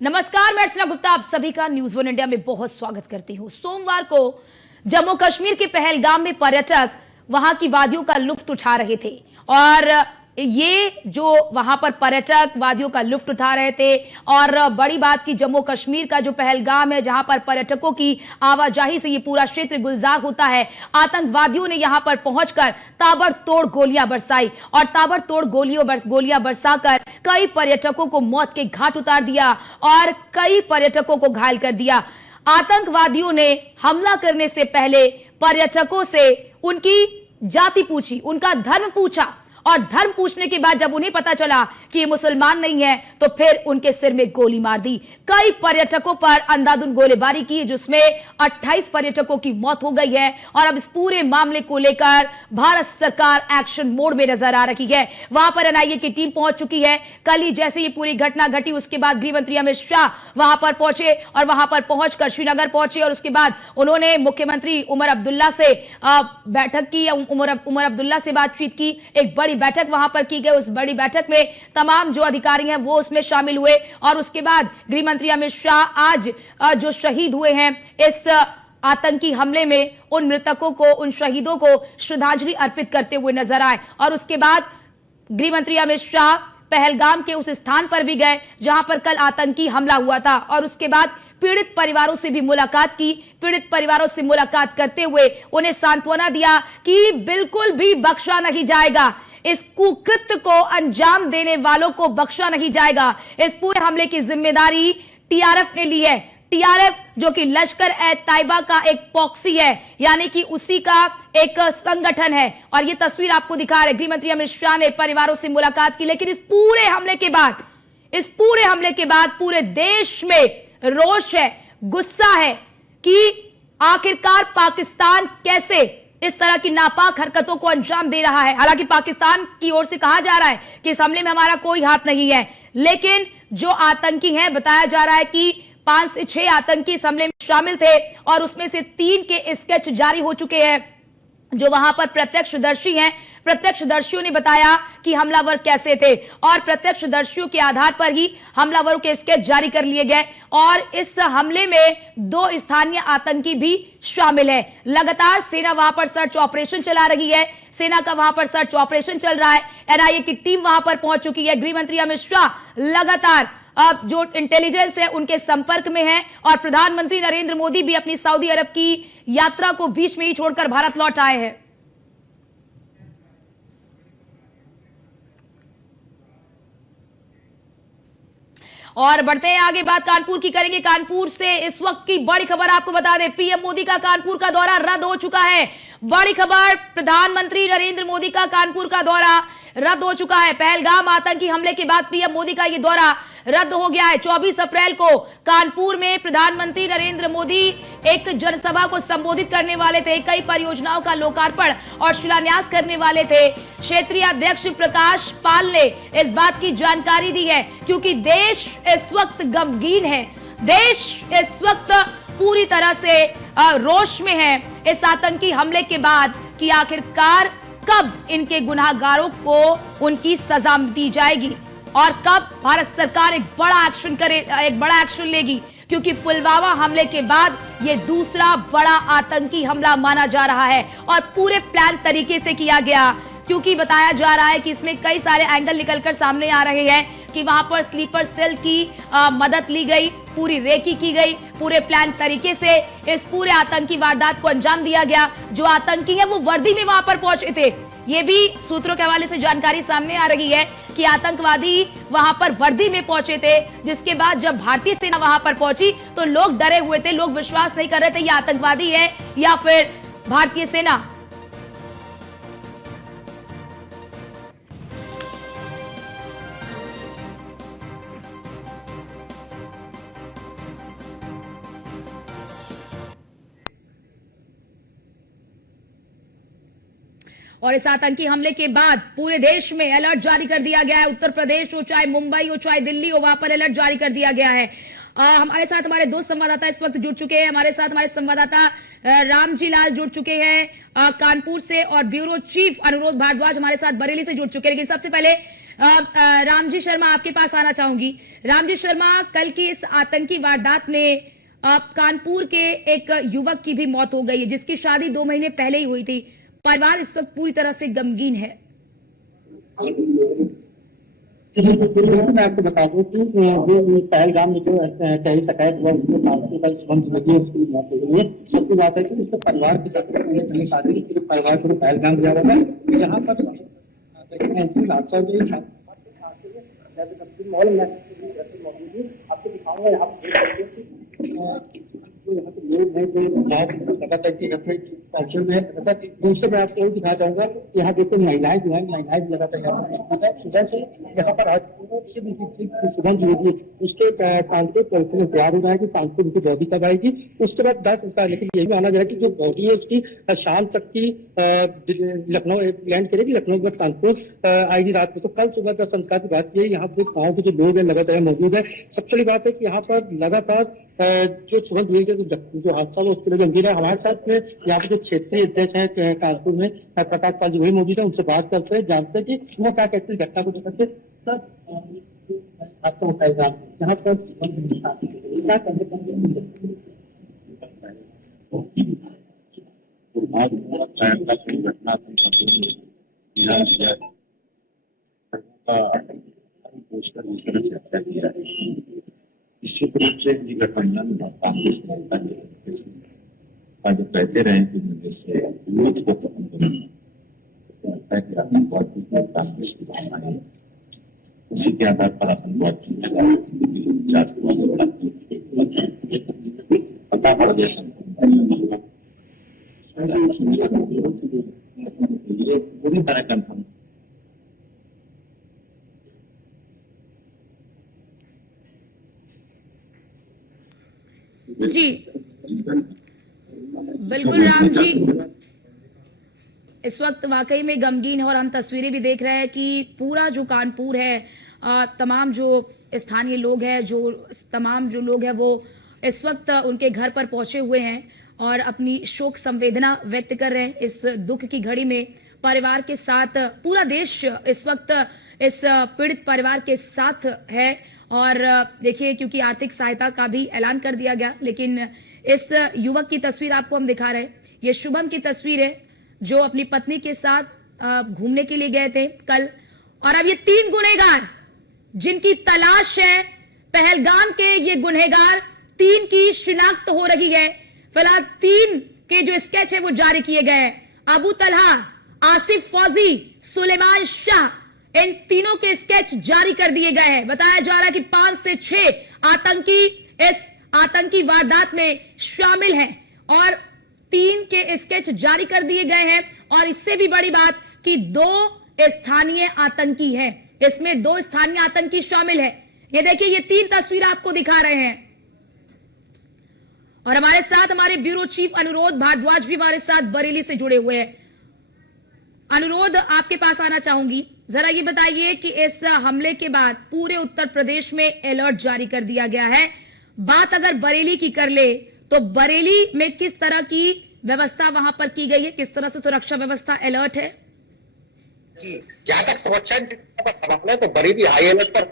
नमस्कार, मैं अर्चना गुप्ता आप सभी का न्यूज वन इंडिया में बहुत स्वागत करती हूं। सोमवार को जम्मू कश्मीर के पहलगाम में पर्यटक वहां की वादियों का लुत्फ उठा रहे थे और ये जो वहां पर पर्यटक वादियों का लुत्फ उठा रहे थे और बड़ी बात की जम्मू कश्मीर का जो पहलगाम है जहां पर पर्यटकों की आवाजाही से ये पूरा क्षेत्र गुलजार होता है, आतंकवादियों ने यहां पर पहुंचकर ताबड़तोड़ गोलियां बरसाई और ताबड़तोड़ गोलियां बरसाकर कई पर्यटकों को मौत के घाट उतार दिया और कई पर्यटकों को घायल कर दिया। आतंकवादियों ने हमला करने से पहले पर्यटकों से उनकी जाति पूछी, उनका धर्म पूछा और धर्म पूछने के बाद जब उन्हें पता चला कि ये मुसलमान नहीं है तो फिर उनके सिर में गोली मार दी। कई पर्यटकों पर अंधाधुंध गोलीबारी की जिसमें 28 पर्यटकों की मौत हो गई है और अब इस पूरे मामले को लेकर भारत सरकार एक्शन मोड में नजर आ रही है। वहां पर एनआईए की टीम पहुंच चुकी है। कल ही जैसे ये पूरी घटना घटी उसके बाद गृह मंत्री अमित शाह वहां पर पहुंचे और वहां पर पहुंचकर श्रीनगर पहुंचे और उसके बाद उन्होंने मुख्यमंत्री उमर अब्दुल्ला से बैठक की, उमर अब्दुल्ला से बातचीत की। एक बड़ी बैठक वहां पर की गई। उस बड़ी बैठक में तमाम जो अधिकारी हैं वो उसमें शामिल हुए और उसके बाद गृह मंत्री अमित शाह आज जो शहीद हुए हैं इस आतंकी हमले में उन मृतकों को, उन शहीदों को श्रद्धांजलि अर्पित करते हुए नजर आए और उसके बाद गृह मंत्री अमित शाह पहलगाम के उस स्थान पर भी गए जहां पर कल आतंकी हमला हुआ था और उसके बाद पीड़ित परिवारों से भी मुलाकात की। पीड़ित परिवारों से मुलाकात करते हुए उन्हें सांत्वना दिया कि बिल्कुल भी बख्शा नहीं जाएगा, इस कुकृत्य को अंजाम देने वालों को बख्शा नहीं जाएगा। इस पूरे हमले की जिम्मेदारी टीआरएफ ने ली है। टीआरएफ जो कि लश्कर ए तैयबा का एक पॉक्सी है, यानी कि उसी का एक संगठन है और ये तस्वीर आपको दिखा रहे। गृह मंत्री अमित शाह ने परिवारों से मुलाकात की, लेकिन इस पूरे हमले के बाद पूरे देश में रोष है, गुस्सा है कि आखिरकार पाकिस्तान कैसे इस तरह की नापाक हरकतों को अंजाम दे रहा है। हालांकि पाकिस्तान की ओर से कहा जा रहा है कि इस हमले में हमारा कोई हाथ नहीं है, लेकिन जो आतंकी हैं बताया जा रहा है कि 5 से 6 आतंकी इस हमले में शामिल थे और उसमें से 3 के स्केच जारी हो चुके हैं। जो वहां पर प्रत्यक्षदर्शी हैं, प्रत्यक्षदर्शियों ने बताया कि हमलावर कैसे थे और प्रत्यक्षदर्शियों के आधार पर ही हमलावरों के स्केच जारी कर लिए गए और इस हमले में 2 स्थानीय आतंकी भी शामिल है। लगातार सेना वहां पर सर्च ऑपरेशन चला रही है, सेना का वहां पर सर्च ऑपरेशन चल रहा है। एनआईए की टीम वहां पर पहुंच चुकी है। गृह मंत्री अमित शाह लगातार जो इंटेलिजेंस है उनके संपर्क में है और प्रधानमंत्री नरेंद्र मोदी भी अपनी सऊदी अरब की यात्रा को बीच में ही छोड़कर भारत लौट आए हैं। और बढ़ते हैं आगे, बात कानपुर की करेंगे। कानपुर से इस वक्त की बड़ी खबर आपको बता दें, पीएम मोदी का कानपुर का दौरा रद्द हो चुका है। बड़ी खबर, प्रधानमंत्री नरेंद्र मोदी का कानपुर का दौरा रद्द हो चुका है। पहलगाम आतंकी हमले के बाद पीएम मोदी का यह दौरा रद्द हो गया है। 24 अप्रैल को कानपुर में प्रधानमंत्री नरेंद्र मोदी एक जनसभा को संबोधित करने वाले थे, कई परियोजनाओं का लोकार्पण और शिलान्यास करने वाले थे। क्षेत्रीय अध्यक्ष प्रकाश पाल ने इस बात की जानकारी दी है क्योंकि देश इस वक्त गमगीन है, देश इस वक्त पूरी तरह से रोष में है इस आतंकी हमले के बाद कि आखिरकार कब इनके गुनाहगारों को उनकी सजा दी जाएगी और कब भारत सरकार एक बड़ा एक्शन लेगी, क्योंकि पुलवामा हमले के बाद यह दूसरा बड़ा आतंकी हमला माना जा रहा है और पूरे प्लान तरीके से किया गया, क्योंकि बताया जा रहा है कि इसमें कई सारे एंगल निकलकर सामने आ रहे हैं कि वहां पर स्लीपर सेल की मदद ली गई, पूरी रेकी की गई, पूरे प्लान तरीके से इस पूरे आतंकी वारदात को अंजाम दिया गया। जो आतंकी हैं वो वर्दी में वहां पर पहुंचे थे, ये भी सूत्रों के हवाले से जानकारी सामने आ रही है कि आतंकवादी वहां पर वर्दी में पहुंचे थे, जिसके बाद जब भारतीय सेना वहां पर पहुंची तो लोग डरे हुए थे, लोग विश्वास नहीं कर रहे थे ये आतंकवादी है या फिर भारतीय सेना। और इस आतंकी हमले के बाद पूरे देश में अलर्ट जारी कर दिया गया है। उत्तर प्रदेश हो, चाहे मुंबई हो, चाहे दिल्ली हो, वहां पर अलर्ट जारी कर दिया गया है। हमारे साथ हमारे 2 संवाददाता इस वक्त जुड़ चुके हैं। हमारे साथ हमारे संवाददाता रामजी लाल जुड़ चुके हैं कानपुर से और ब्यूरो चीफ अनुरोध भारद्वाज हमारे साथ बरेली से जुड़ चुके हैं। लेकिन सबसे पहले रामजी शर्मा आपके पास आना चाहूंगी। रामजी शर्मा, कल की इस आतंकी वारदात में कानपुर के एक युवक की भी मौत हो गई है, जिसकी शादी 2 महीने पहले ही हुई थी। परिवार इस वक्त पूरी तरह से गमगीन है। मैं आपको बता दूं कि जो पहलगाम में जो टेरिस अटैक हुआ उसकी मौत हो गई है। सबकी बात है कि उसके परिवार के साथ परिवार को पहलगाम गया हुआ था, जहाँ पर हादसा आपको दिखाऊंगा। यहाँ पे लोग हैं जो लगातार की पहुंचे हुए हैं। दूसरे मैं आपको और दिखा चाहूंगा, यहाँ देखो महिलाएं जो है, महिलाएं भी लगातार सुबह से यहाँ पर आज सुबह जो होगी उसके कानपुर पहुंचने तैयार हो रहा है कि कानपुर उनकी बॉडी कब आएगी। उसके बाद 10 संस्कार, लेकिन यही माना जाए कि जो बॉडी है उसकी शाम तक की लखनऊ लैंड करेगी, लखनऊ के बाद कानपुर आएगी रात में। तो कल सुबह 10 संस्कार की बात की है। यहाँ पे गाँव के जो लोग हैं लगातार मौजूद है। सबसे बड़ी बात है कि यहाँ पर लगातार जो सुबह हुई जो हादसा हुआ उसके लिए गंभीर है। हमारे साथ में यहाँ पे जो क्षेत्रीय अध्यक्ष है कानपुर में प्रकाश पाल जी वही मौजूद है। उनसे बात करते हैं, जानते हैं कि वो क्या कहते हैं घटना को लेकर। आपको बताएगा यहाँ पर निश्चित रूप से गठबंधन कांग्रेस जो कहते रहे कि से यूथ को खत्म करना है कि आतंकवाद कांग्रेस की भावना है, उसी के आधार पर आतंकवाद की पता पड़ गया पूरी तरह कंफर्म। जी बिल्कुल राम जी, इस वक्त वाकई में गमगीन है और हम तस्वीरें भी देख रहे हैं कि पूरा जो कानपुर है, तमाम जो स्थानीय लोग हैं, तमाम जो लोग हैं वो इस वक्त उनके घर पर पहुंचे हुए हैं और अपनी शोक संवेदना व्यक्त कर रहे हैं। इस दुख की घड़ी में परिवार के साथ पूरा देश इस वक्त इस पीड़ित परिवार के साथ है। और देखिए, क्योंकि आर्थिक सहायता का भी ऐलान कर दिया गया, लेकिन इस युवक की तस्वीर आपको हम दिखा रहे हैं। ये शुभम की तस्वीर है जो अपनी पत्नी के साथ घूमने के लिए गए थे कल। और अब ये 3 गुनहगार जिनकी तलाश है, पहलगाम के ये गुनहगार 3 की शिनाख्त हो रही है। फिलहाल 3 के जो स्केच है वो जारी किए गए हैं। अबू तलहा, आसिफ फौजी, सुलेमान शाह, इन तीनों के स्केच जारी कर दिए गए हैं। बताया जा रहा है कि 5 से 6 आतंकी इस आतंकी वारदात में शामिल हैं और 3 के स्केच जारी कर दिए गए हैं। और इससे भी बड़ी बात कि 2 स्थानीय आतंकी हैं, इसमें 2 स्थानीय आतंकी शामिल है। ये देखिए, ये 3 तस्वीर आपको दिखा रहे हैं। और हमारे साथ हमारे ब्यूरो चीफ अनुरोध भारद्वाज भी हमारे साथ बरेली से जुड़े हुए हैं। अनुरोध, आपके पास आना चाहूंगी। जरा ये बताइए कि इस हमले के बाद पूरे उत्तर प्रदेश में अलर्ट जारी कर दिया गया है। बात अगर बरेली की कर ले तो बरेली में किस तरह की व्यवस्था वहां पर की गई है, किस तरह से सुरक्षा व्यवस्था अलर्ट है? जहां तक सुरक्षा का सवाल है तो बरेली हाई अलर्ट पर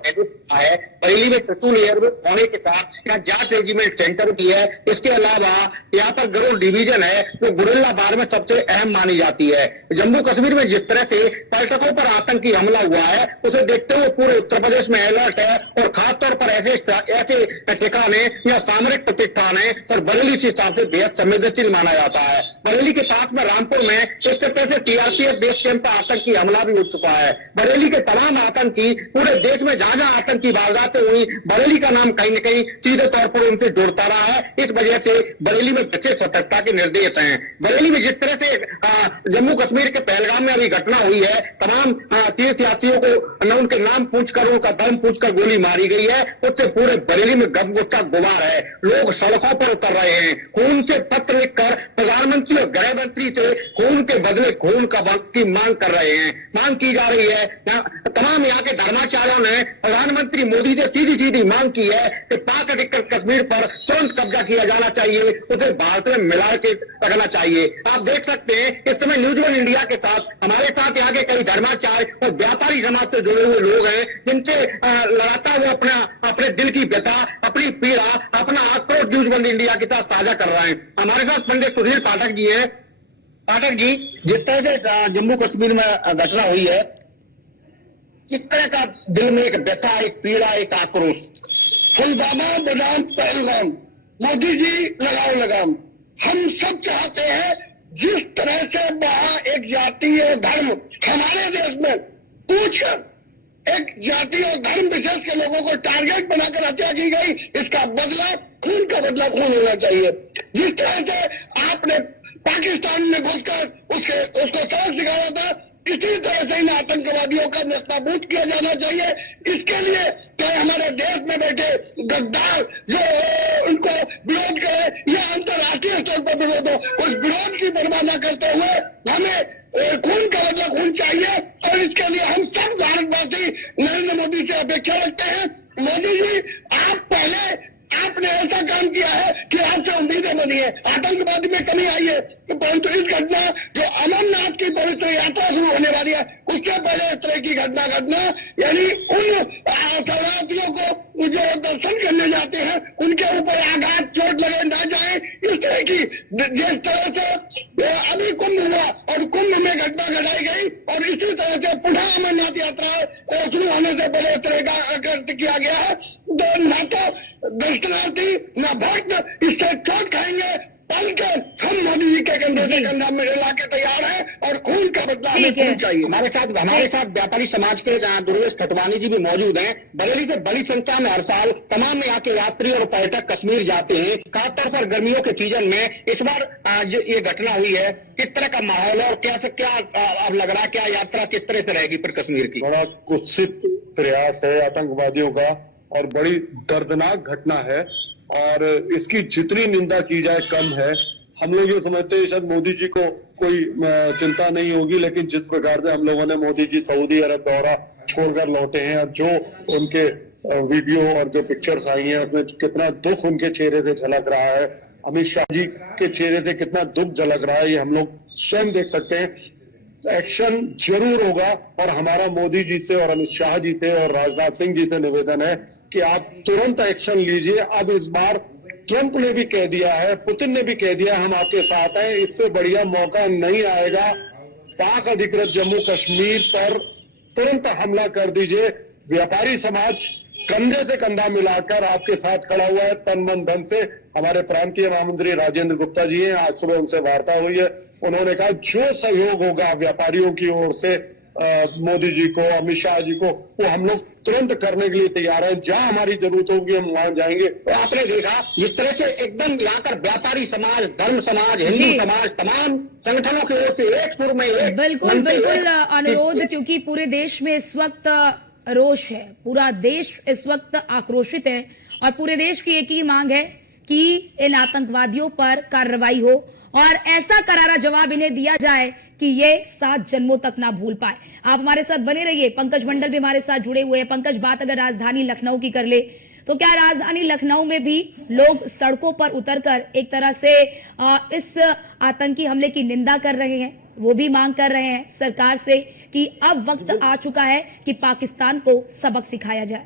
है। बरेली में ट्रिपल लेयर में होने के साथ यहाँ जाट रेजिमेंट सेंटर भी है। इसके अलावा यहाँ पर गरुड़ डिवीजन है जो गुरिल्ला वार में सबसे अहम मानी जाती है। जम्मू कश्मीर में जिस तरह से पर्यटकों पर आतंकी हमला हुआ है उसे देखते हुए पूरे उत्तर प्रदेश में अलर्ट है और खासतौर पर ऐसे ठिकाने या सामरिक प्रतिष्ठान है और बरेली के हिसाब से बेहद संवेदनशील माना जाता है। बरेली के पास में रामपुर में इससे पहले सीआरपीएफ बेस कैंप पर आतंकी हमला भी हो चुका है। बरेली के तमाम आतंकी पूरे देश में जहां जहां आतंकी वारदातें हुई, बरेली का नाम कहीं न कहीं सीधे तौर पर उनसे जुड़ता रहा है। इस वजह से बरेली में विशेष सतर्कता के निर्देश हैं। बरेली में जिस तरह से जम्मू कश्मीर के पहलगाम में अभी घटना हुई है, तमाम तीर्थ यात्रियों को न उनके नाम पूछकर, उनका दम पूछकर गोली मारी गई है, उससे पूरे बरेली में गम गुस्सा गुबार है। लोग सड़कों पर उतर रहे हैं, खून से पत्र लिखकर प्रधानमंत्री और गृह मंत्री से खून के बदले खून की मांग कर रहे हैं। मांग की जा रही है तमाम यहाँ के धर्माचार्यों ने प्रधानमंत्री मोदी से सीधी सीधी मांग की है कि पाक अधिकृत कश्मीर पर तुरंत कब्जा किया जाना चाहिए, उसे भारत में मिला के रखना चाहिए। आप देख सकते हैं इस समय न्यूज वन इंडिया के साथ हमारे साथ यहाँ के कई धर्माचार्य और व्यापारी समाज से जुड़े हुए लोग हैं, जिनसे लगातार वो अपने दिल की व्यथा, अपनी पीड़ा, अपना आक्रोश न्यूज वन इंडिया के साथ साझा कर रहे हैं। हमारे साथ पंडित सुधीर पाठक जी हैं। पाठक जी, जिस तरह से जम्मू कश्मीर में घटना हुई है, किस तरह का दिल में एक व्यथा, एक पीड़ा, एक आक्रोश। पुलवामा बनाम पहलगाम, मोदी जी लगाओ लगाम। हम सब चाहते हैं जिस तरह से वहां एक जाति और धर्म हमारे देश में कुछ एक जाति और धर्म विशेष के लोगों को टारगेट बनाकर हत्या की गई, इसका बदला खून का बदला खून होना चाहिए। जिस तरह से आपने पाकिस्तान में घुसकर उसको सबक सिखाया था, इसी तरह से इन आतंकवादियों का नेस्तनाबूद किया जाना चाहिए। इसके लिए चाहे हमारे देश में बैठे गद्दार जो उनको विरोध करे या अंतर्राष्ट्रीय स्तर पर विरोध हो, उस विरोध की परवाह न करते हुए हमें खून का बदला खून चाहिए। और इसके लिए हम सब भारतवासी नरेंद्र मोदी से अपेक्षा रखते हैं। मोदी जी, आप पहले आपने ऐसा काम किया है कि आपसे उम्मीदें बनी है, आतंकवादी में कमी आई है, परंतु इस घटना जो अमरनाथ की पवित्र यात्रा शुरू होने वाली है, उससे पहले इस तरह की घटना यानी उन शरणार्थियों को जो दर्शन करने जाते हैं उनके ऊपर आघात चोट लगे ना जाए, इस तरह की जिस तरह से अभी कुंभ हुआ और कुंभ में घटना घटाई गई और इसी तरह से पुनः अमरनाथ यात्रा शुरू होने से पहले इस तरह का किया गया है, तो ना तो दर्शनार्थी न भक्त इससे चोट खाएंगे, बल्कि हम मोदी जी के कंधे से कंधा मिला के तैयार हैं और खून का बदला हमें खून चाहिए। हमारे साथ व्यापारी समाज के दुर्वेश खटवानी जी भी मौजूद हैं। बरेली से बड़ी संख्या में हर साल तमाम यहाँ के यात्री और पर्यटक कश्मीर जाते हैं, खासतौर पर गर्मियों के सीजन में। इस बार जो ये घटना हुई है, किस तरह का माहौल और क्या अब लग रहा है, क्या यात्रा किस तरह से रहेगी फिर कश्मीर की? बड़ा कुत्सित प्रयास है आतंकवादियों का और बड़ी दर्दनाक घटना है और इसकी जितनी निंदा की जाए कम है। हम लोग ये समझते हैं शायद मोदी जी को कोई चिंता नहीं होगी, लेकिन जिस प्रकार से हम लोगों ने मोदी जी सऊदी अरब दौरा छोड़कर लौटे हैं और जो उनके वीडियो और जो पिक्चर्स आई हैं उसमें कितना दुख उनके चेहरे से झलक रहा है, अमित शाह जी के चेहरे से कितना दुख झलक रहा है, ये हम लोग स्वयं देख सकते हैं। एक्शन जरूर होगा और हमारा मोदी जी से और अमित शाह जी से और राजनाथ सिंह जी से निवेदन है कि आप तुरंत एक्शन लीजिए। अब इस बार ट्रंप ने भी कह दिया है, पुतिन ने भी कह दिया हम आपके साथ हैं, इससे बढ़िया मौका नहीं आएगा। पाक अधिकृत जम्मू कश्मीर पर तुरंत हमला कर दीजिए। व्यापारी समाज कंधे से कंधा मिलाकर आपके साथ खड़ा हुआ है, तन मन धन से। हमारे प्रांतीय महामंत्री राजेंद्र गुप्ता जी हैं, आज सुबह उनसे वार्ता हुई है, उन्होंने कहा जो सहयोग होगा व्यापारियों की ओर से मोदी जी को, अमित शाह जी को, वो हम लोग तुरंत करने के लिए तैयार हैं। जहां हमारी जरूरत होगी हम वहां जाएंगे। तो आपने देखा जिस तरह से एकदम यहाँ पर व्यापारी समाज, धर्म समाज, हिंदू समाज, तमाम संगठनों की ओर से एक सुर में एक बिल्कुल बिल्कुल अनुरोध, क्योंकि पूरे देश में इस वक्त रोष है, पूरा देश इस वक्त आक्रोशित है और पूरे देश की एक ही मांग है कि इन आतंकवादियों पर कार्रवाई हो और ऐसा करारा जवाब इन्हें दिया जाए कि ये 7 जन्मों तक ना भूल पाए। आप हमारे साथ बने रहिए। पंकज मंडल भी हमारे साथ जुड़े हुए हैं। पंकज, बात अगर राजधानी लखनऊ की कर ले तो क्या राजधानी लखनऊ में भी लोग सड़कों पर उतरकर एक तरह से इस आतंकी हमले की निंदा कर रहे हैं, वो भी मांग कर रहे हैं सरकार से कि अब वक्त आ चुका है कि पाकिस्तान को सबक सिखाया जाए?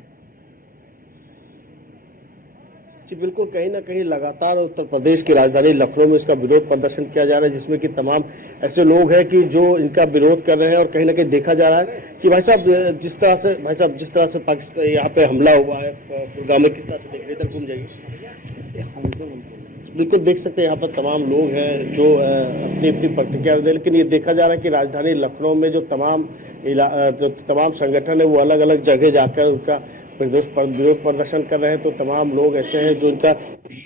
जी बिल्कुल, कहीं ना कहीं लगातार उत्तर प्रदेश की राजधानी लखनऊ में इसका विरोध प्रदर्शन किया जा रहा है, जिसमें कि तमाम ऐसे लोग हैं कि जो इनका विरोध कर रहे हैं और कहीं ना कहीं देखा जा रहा है कि भाई साहब जिस तरह से पाकिस्तान यहाँ पे हमला हुआ है पुलवामा, किस तरह से देख रहे, इधर घूम जाइए। बिल्कुल देख सकते हैं यहाँ पर तमाम लोग हैं जो अपनी अपनी प्रतिक्रिया दे, लेकिन ये देखा जा रहा है कि राजधानी लखनऊ में जो तमाम संगठन है वो अलग अलग जगह जाकर उनका विरोध प्रदर्शन कर रहे हैं। तो तमाम लोग ऐसे हैं जो इनका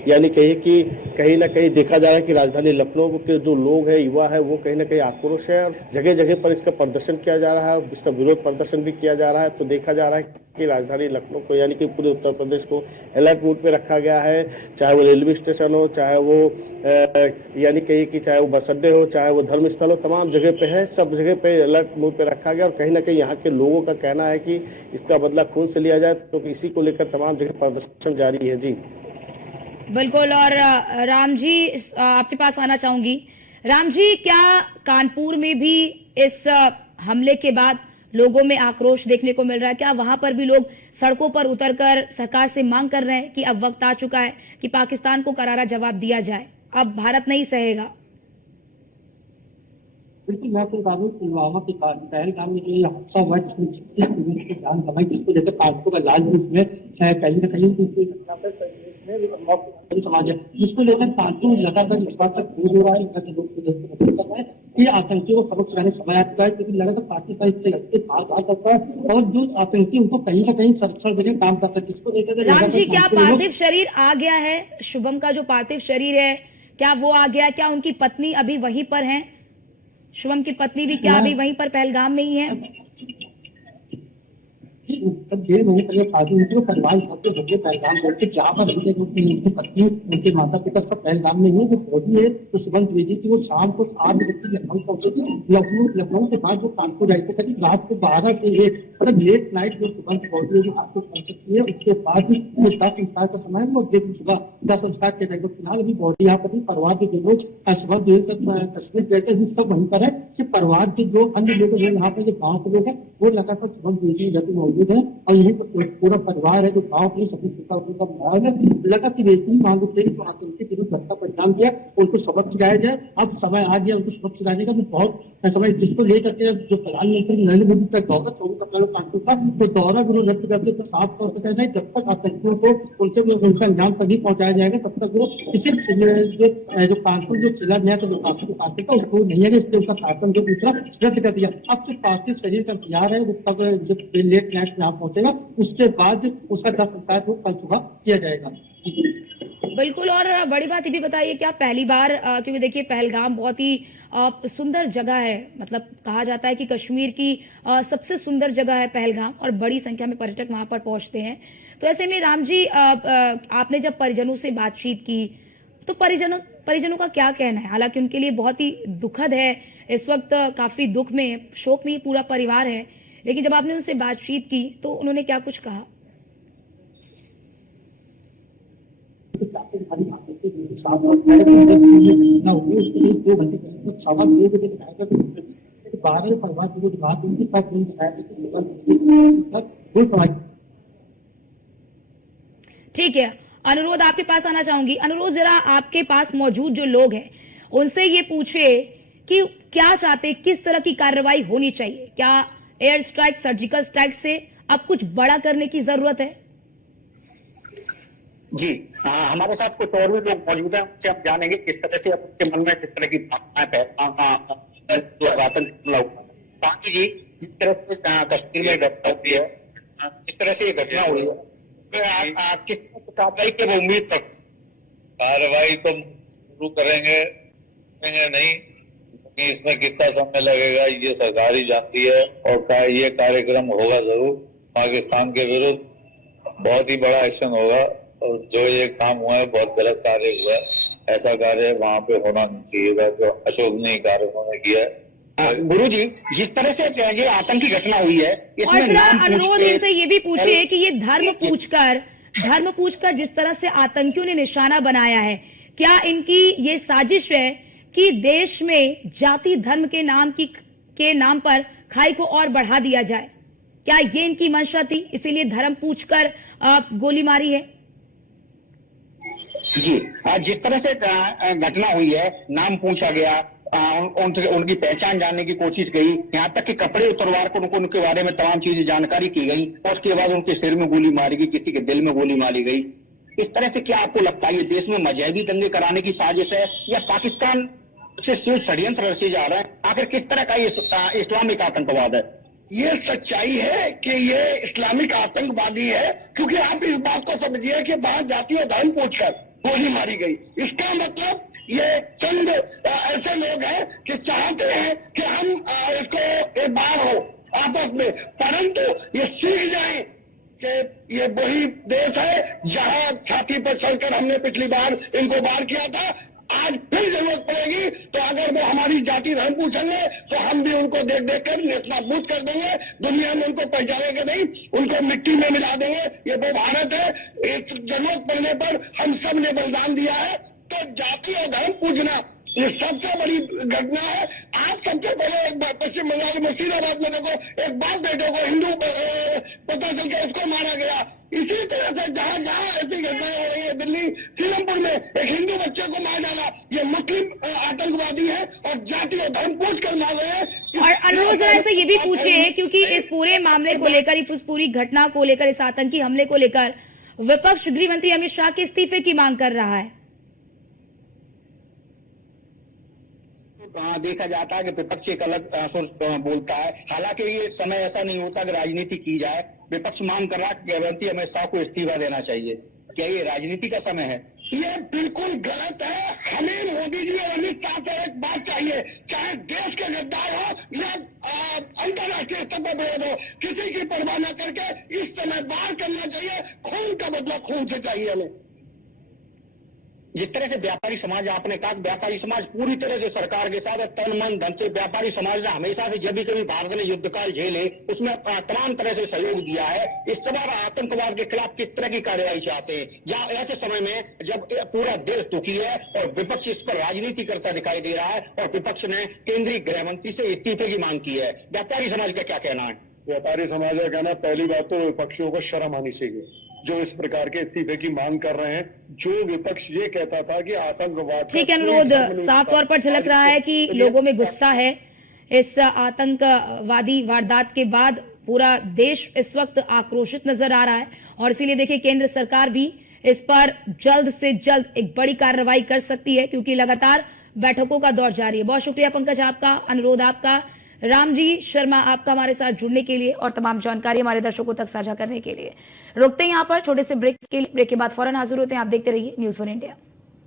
यानी कहीं ना कहीं देखा जा रहा है कि राजधानी लखनऊ के जो लोग हैं, युवा है, वो कहीं ना कहीं आक्रोश है और जगह जगह पर इसका प्रदर्शन किया जा रहा है, इसका विरोध प्रदर्शन भी किया जा रहा है। तो देखा जा रहा है की राजधानी लखनऊ को यानी कि पूरे उत्तर प्रदेश को अलर्ट मोड पे रखा गया है। चाहे वो रेलवे स्टेशन हो, चाहे वो यानी कहीं कि चाहे वो बस अड्डे हो, चाहे वो धर्मस्थल हो, तमाम जगह पे है, सब जगह पे अलर्ट मोड पे रखा गया। और कहीं ना कहीं यहाँ के लोगों का कहना है कि इसका बदला खून से लिया जाए, तो इसी को लेकर तमाम जगह प्रदर्शन जारी है। जी बिल्कुल। और राम जी आपके पास आना चाहूंगी। राम जी, क्या कानपुर में भी इस हमले के बाद लोगों में आक्रोश देखने को मिल रहा है? क्या वहां पर भी लोग सड़कों पर उतरकर सरकार से मांग कर रहे हैं कि अब वक्त आ चुका है कि पाकिस्तान को करारा जवाब दिया जाए, अब भारत नहीं सहेगा? बिल्कुल, मैं आपको बता दूं, पुलवामा के पहलगाम में जो ये हादसा हुआ जिसमें 36 लोगों की जान गंवाई, जिसको लेकर कानपुर का लाल रूप में कहीं न कहीं समाज है, जिसको लेकर कानपुर लगातार इस बात तक विरोध हो रहा है, लोग कर रहे हैं कि आतंकियों को सबक सिखाने समय आ चुका है, क्योंकि लगातार पाकिस्तान इससे लगते भाग करता है और जो आतंकी उनको कहीं ना कहीं संरक्षण देने काम करता है, जिसको लेकर राम जी, क्या पार्थिव शरीर आ गया है? शुभम का जो पार्थिव शरीर है, क्या वो आ गया? क्या उनकी पत्नी अभी वहीं पर है? शुभम की पत्नी भी क्या अभी वहीं पर पहलगाम में ही है? ये नहीं पहले शादी हुई थी, परिवार सबके बच्चे पहलगाम करते, जहाँ पर उनकी पत्नी, उनके माता पिता सब पहलगाम में ही है। जो बॉडी है तो सुबह द्विवेदी की वो शाम को 8 बजे तक लखनऊ पहुंचे थे। लखनऊ के बाद वो कानपुर आई, तो करीब रात को 12 से 1 मतलब लेट नाइट जो सुबह की बॉडी है जो कानपुर पहुंच सकती है। उसके बाद वो 10 संस्कार का समय है, वो देख सुबह 10 संस्कार के टाइम। फिलहाल अभी बॉडी यहाँ पर परिवार के जो लोग सुबह तस्वीर देते हैं सब वहीं पर है। सिर्फ परिवार के जो अन्य लोग हैं यहाँ पे जो गाँव के लोग हैं वो लगातार सुबह द्विवेदी मौजूद है और यही पूरा परिवार है जो गाँव के सभी छोटा माहौल है। लगातार बेहतरीन मांग उठते हैं जो आतंकी के लिए घटना परिणाम दिया उनको सबक सिखाया जाए। अब समय आ गया उनको सबक सिखाने का, जो बहुत समय जिसको लेकर के जो प्रधानमंत्री नरेंद्र मोदी का दौरा 24 अप्रैल कानपुर का, तो दौरा भी रद्द करके तो साफ तौर पर कहना है जब तक आतंकियों को उनका अंजाम तक नहीं पहुंचाया जाएगा तब तक वो किसी जो कानपुर जो जिला न्याय जो कानपुर पार्टी का उसको नहीं है, इसके उसका कार्यक्रम जो दूसरा रद्द कर दिया। अब जो पार्थिव शरीर का इंतजार है वो तब जब लेट नाइट यहाँ पहुंचेगा, उसके बाद उसका दाह संस्कार जो कल सुबह किया जाएगा। बिल्कुल। और बड़ी बात ये भी बताइए, क्या पहली बार, क्योंकि देखिए पहलगाम बहुत ही सुंदर जगह है, मतलब कहा जाता है कि कश्मीर की सबसे सुंदर जगह है पहलगाम और बड़ी संख्या में पर्यटक वहां पर पहुंचते हैं। तो ऐसे में राम जी, आपने जब परिजनों से बातचीत की तो परिजनों का क्या कहना है? हालांकि उनके लिए बहुत ही दुखद है, इस वक्त काफी दुख में, शोक में पूरा परिवार है, लेकिन जब आपने उनसे बातचीत की तो उन्होंने क्या कुछ कहा? ठीक है, अनुरोध आपके पास आना चाहूंगी। अनुरोध, जरा आपके पास मौजूद जो लोग हैं उनसे ये पूछे कि क्या चाहते, किस तरह की कार्रवाई होनी चाहिए? क्या एयर स्ट्राइक, सर्जिकल स्ट्राइक से अब कुछ बड़ा करने की जरूरत है? जी हाँ, हमारे साथ कुछ और भी लोग मौजूद हैं, उनसे हम जानेंगे किस तरह से आपके मन में किस तरह की भावनाएं जो आतंक हमला हुआ। ताकि जी जिस तरह से कश्मीर में घटना हुई है, जिस तरह से ये घटना हुई है, तो किस तरह की कार्रवाई की उम्मीद कर? कार्रवाई तो शुरू करेंगे नहीं, इसमें कितना समय लगेगा ये सरकार ही जानती है, और ये कार्यक्रम होगा जरूर। पाकिस्तान के विरुद्ध बहुत ही बड़ा एक्शन होगा, और जो ये काम हुआ है बहुत गलत कार्य हुआ है, ऐसा कार्य वहाँ पे होना नहीं चाहिए था जो अशोभनीय कार्य उन्होंने किया है। गुरु जी, जिस तरह से ये आतंकी घटना हुई है, और अनुरोध इनसे ये भी पूछिए कि ये धर्म पूछकर जिस तरह से आतंकियों ने निशाना बनाया है, क्या इनकी ये साजिश है कि देश में जाति धर्म के नाम पर खाई को और बढ़ा दिया जाए? क्या ये इनकी मंशा थी, इसीलिए धर्म पूछकर गोली मारी है? जी, जिस तरह से घटना हुई है, नाम पूछा गया, उनकी पहचान जानने की कोशिश गई, यहाँ तक कि कपड़े उतरवार को उनके बारे में तमाम चीजें जानकारी की गई, और उसके बाद उनके सिर में गोली मारी गई, किसी के दिल में गोली मारी गई। इस तरह से क्या आपको लगता है ये देश में मजहबी दंगे कराने की साजिश है, या पाकिस्तान से षड्यंत्र रचे जा रहे हैं? आखिर किस तरह का ये इस्लामिक आतंकवाद है? ये सच्चाई है कि ये इस्लामिक आतंकवादी है, क्योंकि आप इस बात को समझिए कि वहां जाति और धर्म पूछकर गोली मारी गई। इसका मतलब ये चंद ऐसे लोग हैं कि चाहते हैं कि हम इसको एक बार हो आपस में, परंतु ये सीख जाएं कि ये वही देश है जहां छाती पर चढ़कर हमने पिछली बार इनको वार किया था। आज फिर जरूरत पड़ेगी तो अगर वो हमारी जाति धर्म पूछेंगे तो हम भी उनको देख देख कर नेस्तनाबूद कर देंगे, दुनिया में उनको पहचानेंगे नहीं, उनको मिट्टी में मिला देंगे। ये वो भारत है, इस जरूरत पड़ने पर हम सब ने बलिदान दिया है। तो जाति और धर्म पूजना ये सबसे बड़ी घटना है। आप सबसे पहले एक बार पश्चिम बंगाल मुर्शिदाबाद में देखो, एक बाप बेटे को हिंदू पता चल के उसको मारा गया। इसी तरह से जहां जहां ऐसी घटनाएं हो रही है, दिल्ली सीलमपुर में एक हिंदू बच्चे को मार डाला, ये मुस्लिम आतंकवादी है और जाति और धर्म पूछ कर मार रहे हैं। और अनुरोध जरा से ये भी पूछिए, क्योंकि इस पूरे मामले को लेकर, इस पूरी घटना को लेकर, इस आतंकी हमले को लेकर विपक्ष गृह मंत्री अमित शाह के इस्तीफे की मांग कर रहा है। देखा जाता है कि विपक्ष एक अलग सुर बोलता है। हालांकि ये समय ऐसा नहीं होता कि राजनीति की जाए। विपक्ष मांग कर रहा है कि गृहमंत्री अमित शाह को इस्तीफा देना चाहिए। क्या ये राजनीति का समय है? ये बिल्कुल गलत है। हमें मोदी जी और अमित शाह से एक बात चाहिए, चाहे देश के गद्दार हो या अंतर्राष्ट्रीय स्तर पर विरोध हो, किसी की परवाह न करके इस समय बाहर करना चाहिए। खून का बदला खून से चाहिए हमें। जिस तरह से व्यापारी समाज, आपने कहा व्यापारी समाज पूरी तरह से सरकार के साथ तन मन धन से, व्यापारी समाज ने हमेशा से जब भी कभी भारत ने युद्धकाल झेले उसमें तमाम तरह से सहयोग दिया है। इस तरह आतंकवाद के खिलाफ किस तरह की कार्रवाई चाहते हैं, या ऐसे समय में जब पूरा देश दुखी है और विपक्ष इस पर राजनीति करता दिखाई दे रहा है और विपक्ष ने केंद्रीय गृह मंत्री से इस्तीफे की मांग की है, व्यापारी समाज का क्या कहना है? व्यापारी समाज का कहना, पहली बात तो विपक्षियों को शर्म आनी चाहिए जो इस प्रकार के इस्तीफे की मांग कर रहे हैं। जो विपक्ष ये कहता था कि आतंकवाद, ठीक है अनुरोध, साफ तौर पर झलक रहा है कि लोगों में गुस्सा है। इस आतंकवादी वारदात के बाद पूरा देश इस वक्त आक्रोशित नजर आ रहा है और इसीलिए देखिए केंद्र सरकार भी इस पर जल्द से जल्द एक बड़ी कार्रवाई कर सकती है, क्योंकि लगातार बैठकों का दौर जारी है। बहुत शुक्रिया पंकज आपका, अनुरोध आपका, रामजी शर्मा आपका हमारे साथ जुड़ने के लिए और तमाम जानकारी हमारे दर्शकों तक साझा करने के लिए। रुकते हैं यहाँ पर छोटे से ब्रेक के लिए। ब्रेक के बाद फौरन हाजिर होते हैं। आप देखते रहिए न्यूज़ 1 इंडिया।